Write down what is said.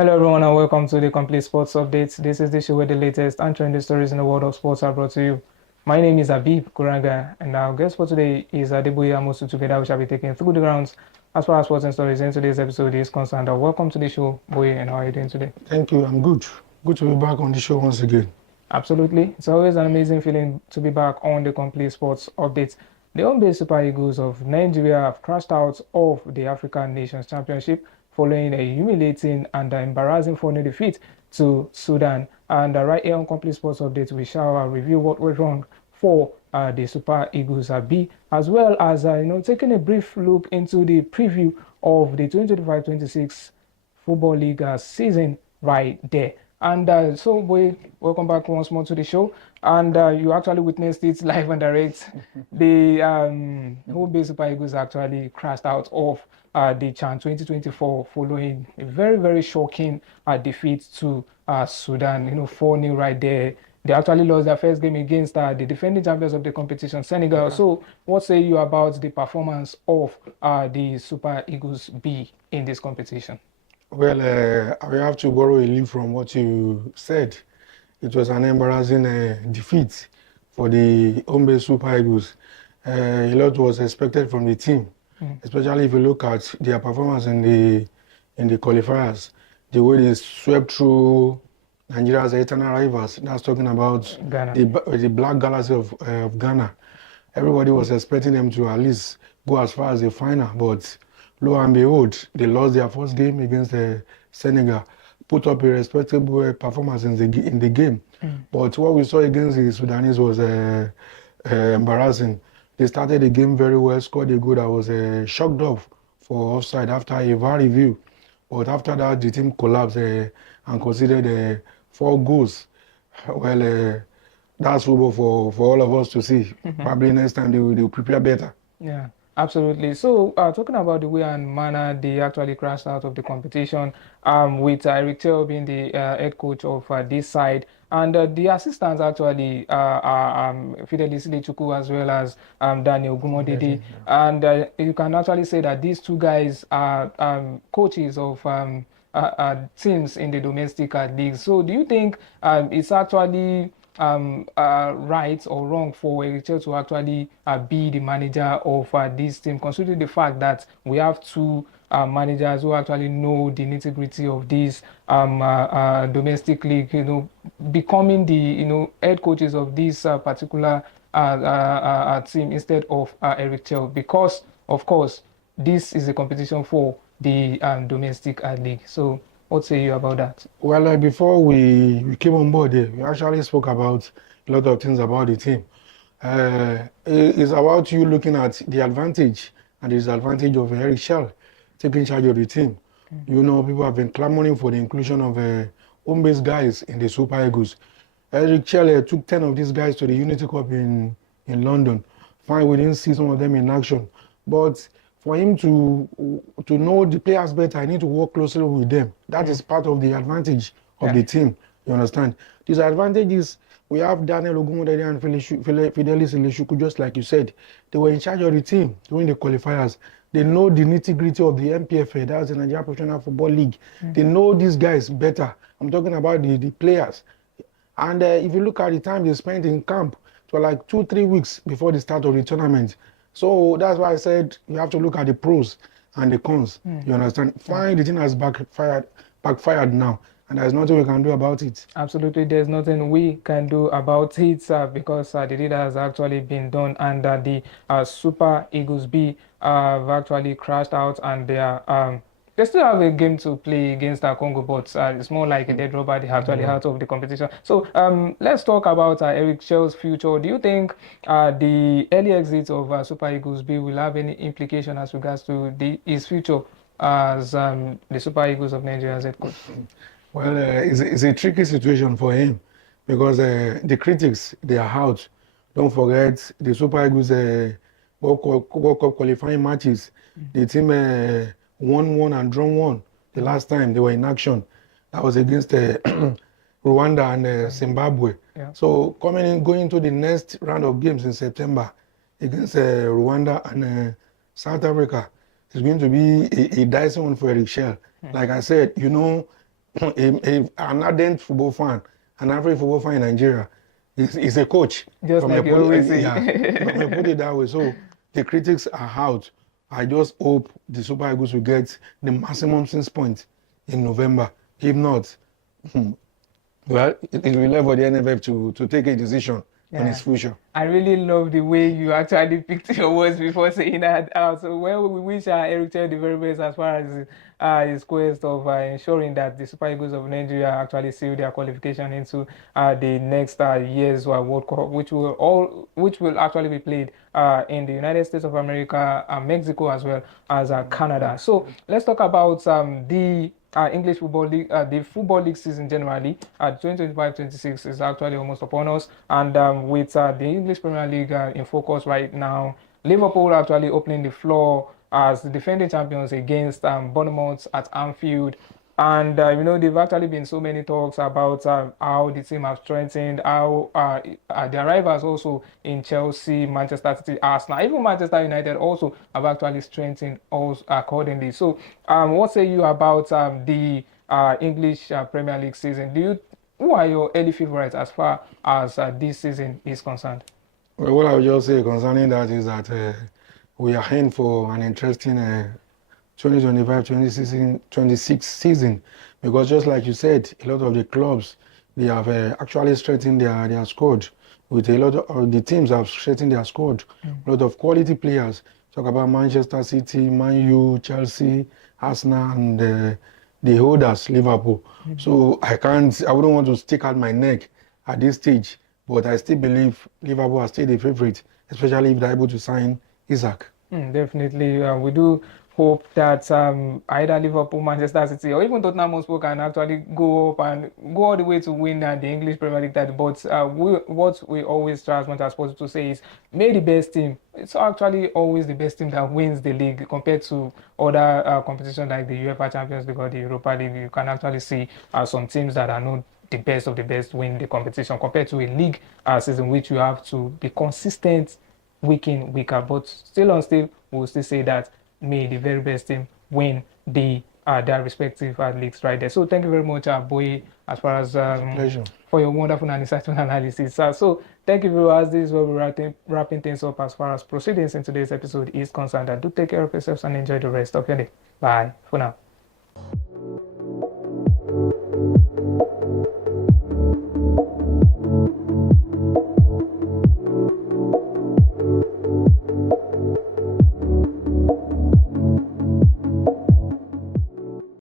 Hello everyone and welcome to the Complete Sports Updates. This is the show where the latest and trending stories in the world of sports are brought to you. My name is Abib Kuranga and our guest for today is Adeboye Amosu. Together we shall be taking through the grounds as far as sports and stories in today's episode is concerned. Welcome to the show, Boye, and how are you doing today? Thank you, I'm good. Good to be back on the show once again. Absolutely. It's always an amazing feeling to be back on the Complete Sports Updates. The home-based Super Eagles of Nigeria have crashed out of the African Nations Championship following a humiliating and embarrassing 4-0 defeat to Sudan. And right here on Complete Sports Updates, we shall review what went wrong for the Super Eagles B, as well as taking a brief look into the preview of the 2025-26 Football League season right there. And so we welcome back once more to the show. And you actually witnessed it live and direct. The home-based Super Eagles actually crashed out of the CHAN 2024 following a very, very shocking defeat to Sudan. 4-0 right there. They actually lost their first game against the defending champions of the competition, Senegal. Yeah. So what say you about the performance of the Super Eagles B in this competition? Well, I have to borrow a leaf from what you said. It was an embarrassing defeat for the home-based Super Eagles. A lot was expected from the team, especially if you look at their performance in the qualifiers, the way they swept through Nigeria's eternal rivals. That's talking about Ghana. The Black Galaxy of Ghana. Everybody was expecting them to at least go as far as the final, but lo and behold, they lost their first game against Senegal, put up a respectable performance in the game. But what we saw against the Sudanese was embarrassing. They started the game very well, scored a goal that was shocked off for offside after a VAR review. But after that, the team collapsed and conceded 4 goals. Well, that's football for all of us to see. Probably next time they will prepare better. Yeah. Absolutely. So, talking about the way and manner they actually crashed out of the competition, with Eric Chelle being the head coach of this side, and the assistants actually are Fidelis Lechuku as well as Daniel Gumodidi. And you can actually say that these two guys are coaches of teams in the domestic league. So, do you think it's actually right or wrong for Eric Chelle to actually be the manager of this team, considering the fact that we have two managers who actually know the nitty-gritty of this domestic league, becoming the head coaches of this particular team instead of Eric Chelle, because of course this is a competition for the domestic league. So what say you about that? Well, before we came on board here, we actually spoke about a lot of things about the team. It's about you looking at the advantage and the disadvantage of Eric Chelle taking charge of the team. People have been clamoring for the inclusion of home-based guys in the Super Eagles. Eric Chelle took 10 of these guys to the Unity Cup in London. Fine, we didn't see some of them in action. But for him to know the players better, I need to work closely with them. That is part of the advantage of the team, you understand? Disadvantage is we have Daniel Ogumodede and Fidelis Lechuku, just like you said. They were in charge of the team during the qualifiers. They know the nitty-gritty of the MPFA, that's the Nigerian Professional Football League. They know these guys better. I'm talking about the players. And if you look at the time they spent in camp, it was like 2-3 weeks before the start of the tournament. So that's why I said you have to look at the pros and the cons. You understand? Fine, the thing has backfired now, and there's nothing we can do about it. Absolutely, there's nothing we can do about it because the deed has actually been done, and the Super Eagles B have actually crashed out, and they still have a game to play against Congo, but it's more like a dead rubber. They actually out of the competition. So let's talk about Eric Chelle's future. Do you think the early exit of Super Eagles B will have any implication as regards to his future as the Super Eagles of Nigeria as head coach? Well, it's a tricky situation for him because the critics, they are out. Don't forget the Super Eagles World Cup qualifying matches. The team won 1 and drawn 1 the last time they were in action. That was against Rwanda and Zimbabwe. Yeah. So going into the next round of games in September against Rwanda and South Africa, it's going to be a dicey one for Eric Chelle. Like I said, an ardent football fan, an average football fan in Nigeria, is a coach. Just like you always say. Yeah, let me put it that way. So the critics are out. I just hope the Super Eagles will get the maximum 6 points in November. If not, well, it will left for the NFF to take a decision on its future. I really love the way you actually picked your words before saying that out. So well, we wish Eric Chelle the very best as far as his quest of ensuring that the Super Eagles of Nigeria actually seal their qualification into the next year's World Cup, which will actually be played in the United States of America, Mexico, as well as Canada. So let's talk about the English Football League, the Football League season generally, 2025-26 is actually almost upon us. And with the English Premier League in focus right now, Liverpool actually opening the floor as the defending champions against Bournemouth at Anfield. And, they've actually been so many talks about how the team have strengthened, how their rivals also in Chelsea, Manchester City, Arsenal, even Manchester United also have actually strengthened also accordingly. So what say you about the English Premier League season? Who are your early favorites as far as this season is concerned? Well, what I would just say concerning that is that we are in for an interesting 2025-2026 season, because just like you said, a lot of the clubs, they have actually strengthened their squad. With a lot of the teams have strengthened their squad. A lot of quality players. Talk about Manchester City, Man U, Chelsea, Arsenal, and the holders, Liverpool. So I wouldn't want to stick out my neck at this stage, but I still believe Liverpool are still the favorite, especially if they're able to sign Isaac. Definitely, we do hope that either Liverpool, Manchester City, or even Tottenham Hotspur can actually go up and go all the way to win the English Premier League title. But what we always try as much as possible to say is, may the best team. It's actually always the best team that wins the league compared to other competitions like the UEFA Champions League or the Europa League. You can actually see some teams that are not the best of the best win the competition compared to a league season, which you have to be consistent week in, week out. But still on still, we'll still say that may the very best team win their respective leagues right there. So thank you very much, Boy, as far as for your wonderful and insightful analysis. So thank you, viewers. This is where we're wrapping things up as far as proceedings in today's episode is concerned. And do take care of yourselves and enjoy the rest of your day. Bye for now.